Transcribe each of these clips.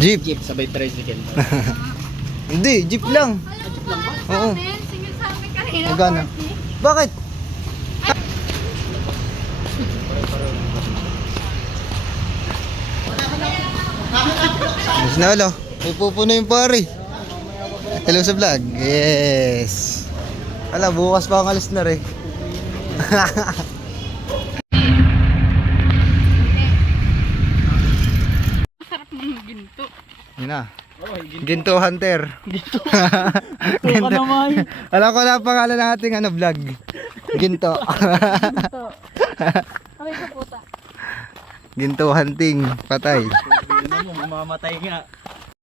Jeep. Jeep, sabay tricycle. Hindi, jeep lang. Jeep lang ba? Oo. Singil sa amin kanina. Magkano? Bakit? Mas na ulo. May pupuno yung pare. Hello sa vlog. Yes. Ala, bukas pa ang alis na rin. Sarap ng ginto. Yun na. Oh, Ginto Hunter. Ginto ka naman. Alam ko na ang pangalan ng ating vlog. Ginto. Ginto. Aray ko puta. Ginto hunting. Patay. Ano mo, mamamatay nga.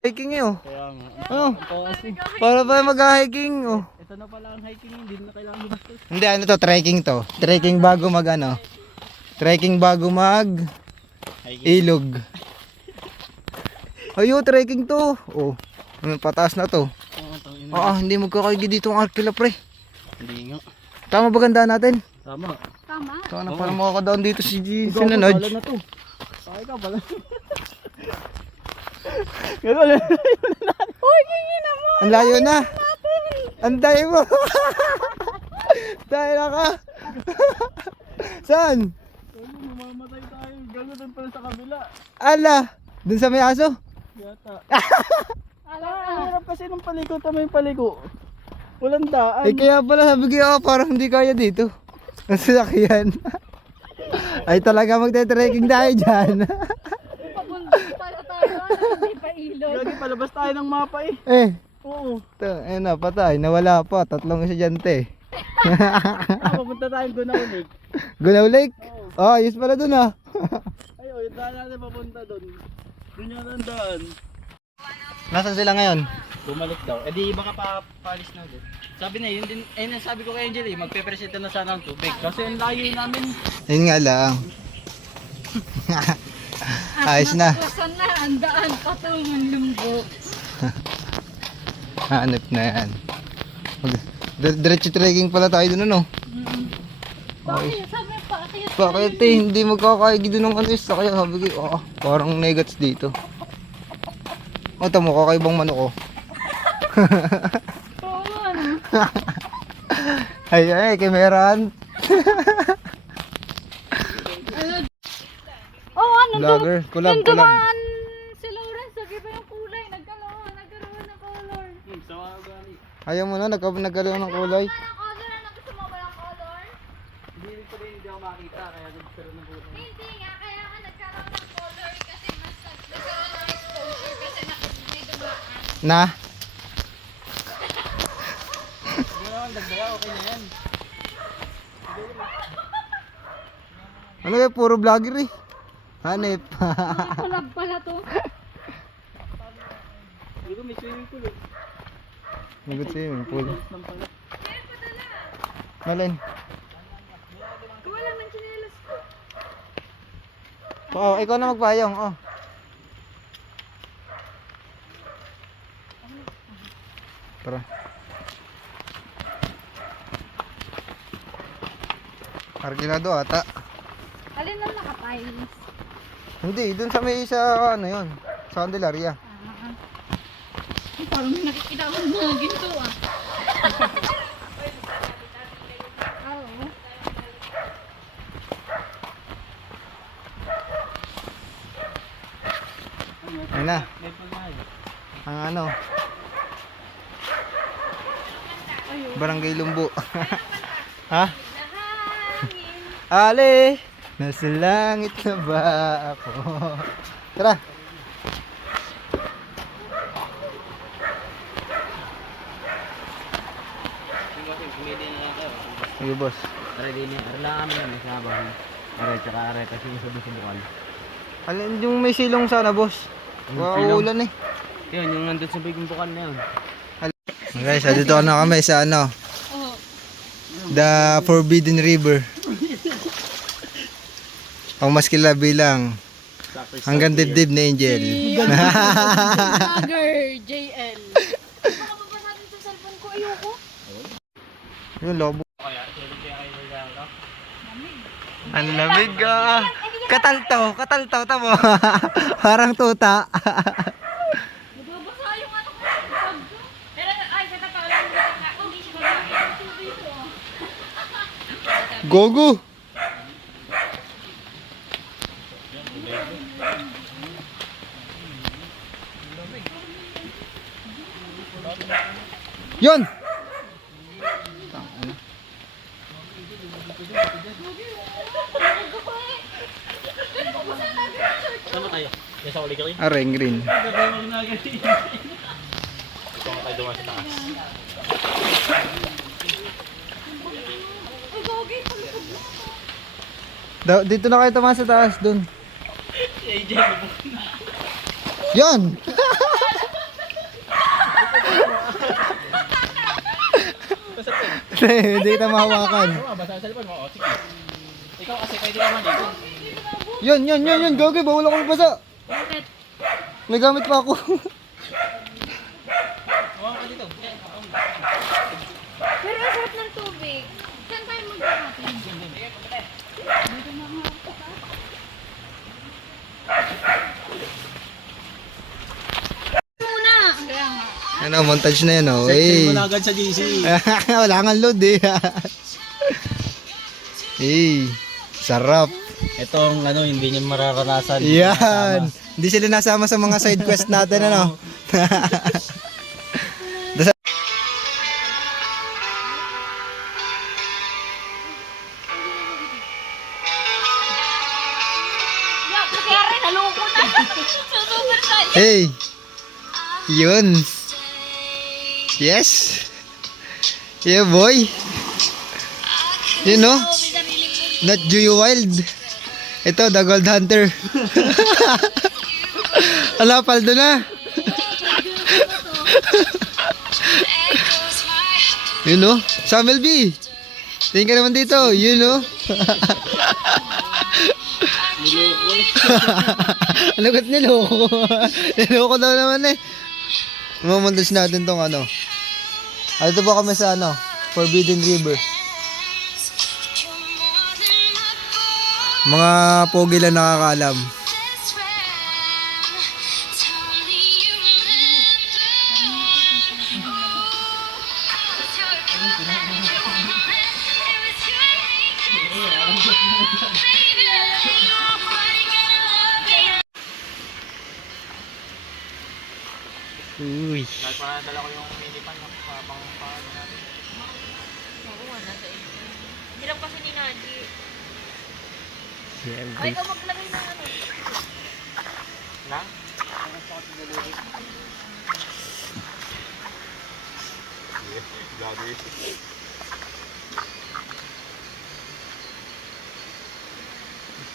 Hiking eh oh. Kaya nga. Ano? Ito kasi. Para ba mag-hiking oh. Ito na pala ang hiking, hindi na kailangan gumastos. Hindi, ano to, trekking to. Trekking bago mag Trekking bago mag Hiking. ilog. Ayo, trekking to. Oh, pataas na to. Oo, tangina. Hindi magkakaigi dito ang Arkila pre. Hindi nga. Tama ba ganda natin? Tama. Tama. Sana Oo. parang makakadaan dito si Ikaw, Sinanaj. pala na to. Ay ka pala. Gano'n na. Uy, kingin na mo. Ang layo na. Ang dayo mo. Dahil na ka. Saan? Mamamatay tayo. Gano'n din pala sa kabila. Ala, dun sa may aso. Yata. Ala. Ang hirap kasi nung paliko, tama yung paliko. Walang daan. Kaya pala sabi ko, parang hindi kaya dito. Ang sasakyan. Ay talaga magte-trekking tayo dyan. Papunta pala tayo. Hindi pa ilog. Gagi, palabas tayo ng mapa eh. Oo. Ayun na, patay. Nawala pa. 3 estudyante. Papunta tayong Gunaw Lake. Gunaw Lake? Oo. Oh, yes pala dun ah. Ay, yung daan natin papunta doon. Doon yan ang daan. Nasaan sila ngayon? Bumalik daw. Eh di baka papalis na doon. Sabi na yun din, sabi ko kay Angel magpe-presenta na sana ng tubig. Kasi ang layo namin. Ayun nga lang. Ayos na. Kusan na ang daan patungan lumbo. Hanap na yan. Diretso trekking pala tayo dun ano. Bakit? Sabi pa akyat. Bakit hindi magkakaigi dun ng kaya sabi ko, parang negats dito. Tamo, kakaibang manok oh. Oo ano. Ay, kamerahan. Oo ano. Vlogger, Nung kulab. dumaan si Lawrence, sabi pa yung kulay. Nagkaroon ng color. Sa mga gali. Ayaw mo na, nagkaroon ng kulay. Ano color? Ano gusto mo ba yung color? Hindi rin pala hindi ako makita kaya nagkaroon ng buto. Hindi nga, kaya nga nagkaroon ng color kasi mas nagkaroon ng exposure kasi hindi dumaan. Na? Hindi naman dagdaga, okay na yan. Ano kaya, puro vlogger eh. Hanip. Kulab pala to. Dito may swimming pool eh. Nagot swimming pool. Lang pala. Malin. Kuha lang ng chinelas ko. Ikaw na magpayong. Tara. Arkilado ata. Alin lang nakatiles? Hindi, dun sa may isa, ano yun, sa Candelaria. Parang may nakikita ko ng mga ginto ah. Oo. Ayun na, May pagmahal. ang ano, Barangay Lumbo. Ha? Ale, nasa langit na ba ako? Tara. Pumili na lang kayo. Sige boss. Aray din eh. Aray lang kami na may sabang. Aray tsaka aray kasi yung subukan. Alin yung may silong sana boss? silong? Uulan eh. Yun, yung nandun sa bigong bukan na yun. Guys, dito na kami sa ano, Oh. The Forbidden River. Ang mas kilala bilang Hanggang Dibdib ni Angel. Vlogger JL. Baka baba natin sa cellphone ko. Ayoko. Yung lobo. Kaya, sulit kaya kayo nagkaka. Ang lamig ka. Kataltaw, tamo. Parang tuta. Gogo! Yun! Saan tayo? Yan sa ulit kayo? Areng green. Ito nga tayo dumaan sa taas. Ay, gogi, palikod mo. Dito na kayo tumaas sa taas, dun. Si AJ, Yan! Hindi kita mahawakan. basa sa likod mo. O, sige. Ikaw kasi pwede naman dito. Yun. Gogi, bawal ako basa. Bakit? May gamit pa ako. Huwag ka dito. Pero ang sarap ng tubig. Saan tayo mag-aapin? Muna! Kaya nga. Ano, montage na yan, oh. Check Hey. mo na agad sa GC. Wala nga load, eh. Hey. Sarap. Ito ang ano, hindi niyo mararanasan. Yan. Hindi sila nasama sa mga side quest natin, ano. Yak, kaya rin, naloko na. So, super saiyan. Hey. Yun. Yes. Yeah, boy. You know, May sariling mo. not Juyu Wild. Ito, the Gold Hunter. Ala, paldo na. You know, Samuel B. Tingin ka naman dito, you know. Ano kat niloko? Niloko daw naman eh. Mamontage natin tong ano. Dito ba kami sa ano? Forbidden River. Mga pogi lang nakakaalam. Uy. Kahit dala ko yung mini pan na pang natin. Oo, nasa iyo. Hirap kasi ni Naji. Ay, Siyempre. ikaw maglagay ng ano. Na? Gabi.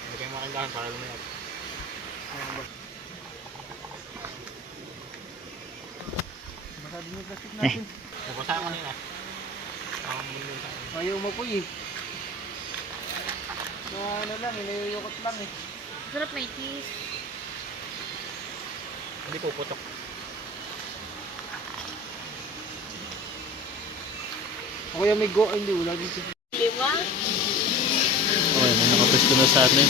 Hindi kayo makandahan para lumayag. Nabasa ko kanina. Ayaw mo po eh. Ano lang, inayuyukot lang eh. Sarap may cheese. Hindi po putok. Ako yung may go, hindi wala dito. Di ba? Okay, may nakapesto na sa atin.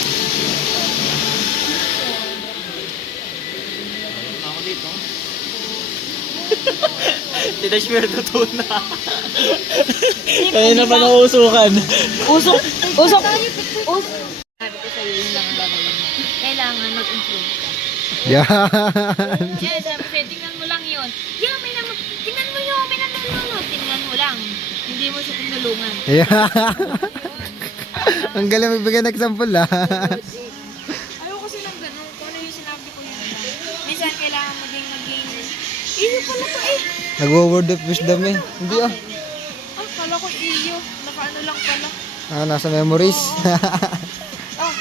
Ako dito. Si Dashmere totoo na. Kaya naman nauusukan. Usok! Usok! Usok! Sabi ko sa'yo, yun lang ang gagawin mo. Kailangan mag-improve ka. Yan. Yes, sabi sa'yo, tingnan mo lang yun. Yeah, tingnan mo yun, may nanonood. Tingnan mo lang. Hindi mo siya tinulungan. Yeah. Ang galing magbigay ng example ah. Ayoko kasi lang ganun. Kung ano yung sinabi ko yun. Minsan kailangan mo din maging... Iyo pala to eh. Nagwo-word of wisdom eh. Hindi ah. Ah, kala ko iyo. Nakaano lang pala. Ah, nasa memories. Ah,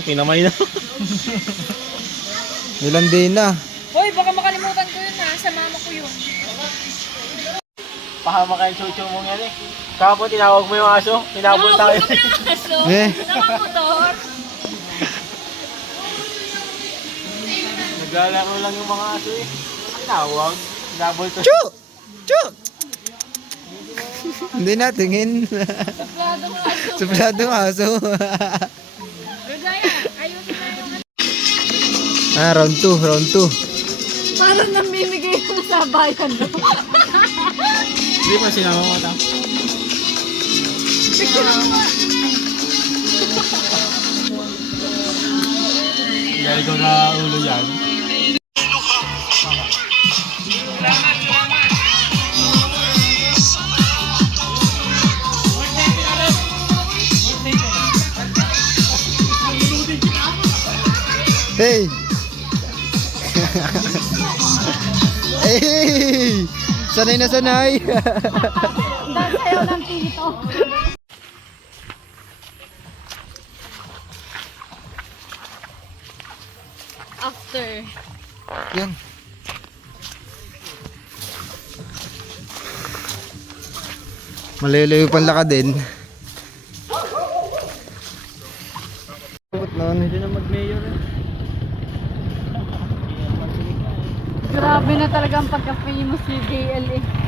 Pinamay na. Nilandi na. hoy, baka makalimutan ko yun ha. Sa mama ko yun. Pahama kayo chuchu mong yan eh. Kahapon tinawag mo yung aso. Tinabol tayo. Nakabulog ng aso. Eh. Nakamotor. Naglalaro lang yung mga aso eh. Tinawag. Tinabol to. Chu! Chu! Hindi na, tingin. Sagladong aso. Supladong aso. Gagaya, ayusin na yung Round 2, round 2. Parang namimigay ko sa bayan. Hindi pa sinama mo ata. Gari ko na ulo yan. Hey! Hey! Sanay na sanay! Dahil sayaw ng tito. After. Yan. Malalayo pang lakad din. Pwede na mag-mayor eh. Grabe na talaga ang pagka-famous ni JL eh.